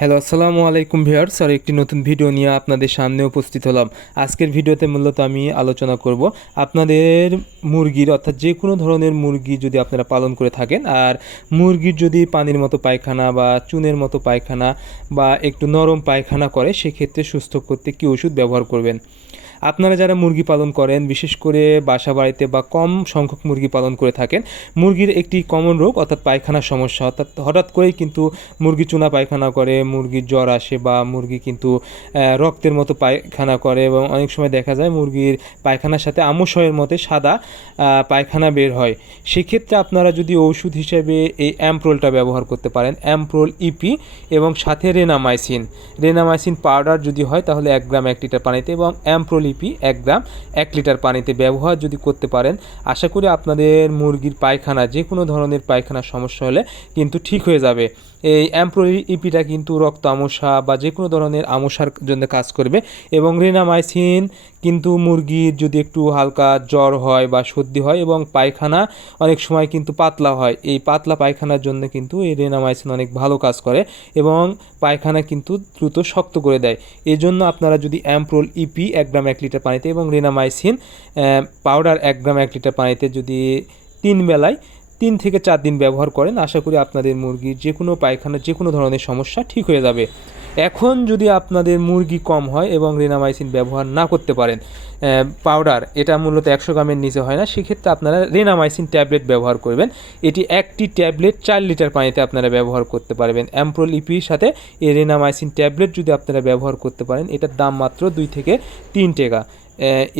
Hello, আসসালামু আলাইকুম viewers. আর একটি নতুন ভিডিও নিয়ে আপনাদের সামনে উপস্থিত হলাম। আজকের ভিডিওতে মূলত আমি আলোচনা করব আপনাদের মুরগির অর্থাৎ যে কোনো ধরনের মুরগি যদি আপনারা পালন করে থাকেন, আর মুরগির যদি পানির মতো পায়খানা বা চুনের মতো পায়খানা বা একটু নরম পায়খানা করে, সেক্ষেত্রে সুস্থ করতে কী ওষুধ ব্যবহার করবেন। আপনারা যারা মুরগি পালন করেন, বিশেষ করে বাসা বাড়িতে বা কম সংখ্যক মুরগি পালন করে থাকেন, মুরগির একটি কমন রোগ অর্থাৎ পায়খানার সমস্যা, অর্থাৎ হঠাৎ করেই কিন্তু মুরগি চুনা পায়খানা করে, মুরগির জ্বর আসে বা মুরগি কিন্তু রক্তের মতো পায়খানা করে, এবং অনেক সময় দেখা যায় মুরগির পায়খানার সাথে আমশয়ের মতো সাদা পায়খানা বের হয়। সেক্ষেত্রে আপনারা যদি ওষুধ হিসেবে এই অ্যাম্প্রোলটা ব্যবহার করতে পারেন, অ্যাম্প্রোল ইপি এবং সাথে রেনামাইসিন পাউডার যদি হয় তাহলে 1 গ্রাম 1 লিটার পানিতে, এবং অ্যাম্প্রোল ইপি 1 গ্রাম 1 লিটার পানিতে ব্যবহার যদি করতে পারেন, আশা করি আপনাদের মুরগির পায়খানা যে কোনো ধরনের পায়খানার সমস্যা হলে কিন্তু ঠিক হয়ে যাবে। এই অ্যাম্প্রোল ইপিটা কিন্তু রক্ত আমশা বা যে কোনো ধরনের আমশার জন্য কাজ করবে, এবং রেনামাইসিন কিন্তু মুরগির যদি একটু হালকা জ্বর হয় বা সর্দি হয় এবং পায়খানা অনেক সময় কিন্তু পাতলা হয়, এই পাতলা পায়খানার জন্য কিন্তু এই রেনামাইসিন অনেক ভালো কাজ করে এবং পায়খানা কিন্তু দ্রুত শক্ত করে দেয়। এজন্য আপনারা যদি অ্যাম্প্রোল ইপি 1 গ্রাম 1 লিটার পানিতে এবং রেনামাইসিন পাউডার 1 গ্রাম 1 লিটার পানিতে যদি 3 বেলায় 3 থেকে 4 দিন ব্যবহার করেন, আশা করি আপনাদের মুরগির যে কোনো পায়খানার যে কোনো ধরনের সমস্যা ঠিক হয়ে যাবে। এখন যদি আপনাদের মুরগি কম হয় এবং রেনামাইসিন ব্যবহার না করতে পারেন, পাউডার এটা মূলত 100 গ্রামের নিচে হয় না, সেক্ষেত্রে আপনারা রেনামাইসিন ট্যাবলেট ব্যবহার করবেন। এটি একটি ট্যাবলেট 4 লিটার পানিতে আপনারা ব্যবহার করতে পারবেন। অ্যাম্প্রোল ইপির সাথে এই রেনামাইসিন ট্যাবলেট যদি আপনারা ব্যবহার করতে পারেন, এটার দাম মাত্র 2 থেকে 3 টাকা।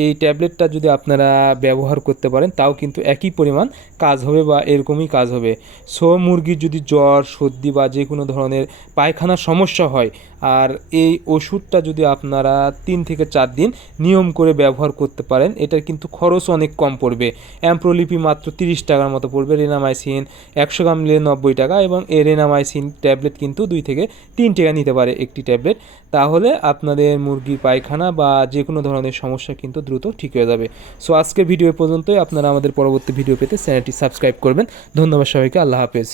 এই ট্যাবলেটটা যদি আপনারা ব্যবহার করতে পারেন, তাও কিন্তু একই পরিমাণ কাজ হবে বা এরকমই কাজ হবে। সো মুরগির যদি জ্বর, সর্দি বা যে কোনো ধরনের পায়খানার সমস্যা হয়, আর এই ওষুধটা যদি আপনারা 3 থেকে 4 দিন নিয়ম করে ব্যবহার করতে পারেন, এটার কিন্তু খরচ অনেক কম পড়বে। অ্যাম্প্রোলিপি মাত্র 30 টাকার মতো পড়বে, রেনামাইসিন 100 গ্রাম নিলে 90 টাকা, এবং এই রেনামাইসিন ট্যাবলেট কিন্তু 2 থেকে 3 টাকা নিতে পারে একটি ট্যাবলেট। তাহলে আপনাদের মুরগির পায়খানা বা যে কোনো ধরনের সমস্যা কিন্তু দ্রুত ঠিক হয়ে যাবে। সো আজকের ভিডিও পর্যন্তই। আপনারা আমাদের পরবর্তী ভিডিও পেতে চ্যানেলটি সাবস্ক্রাইব করবেন। ধন্যবাদ সবাইকে। আল্লাহ হাফেজ।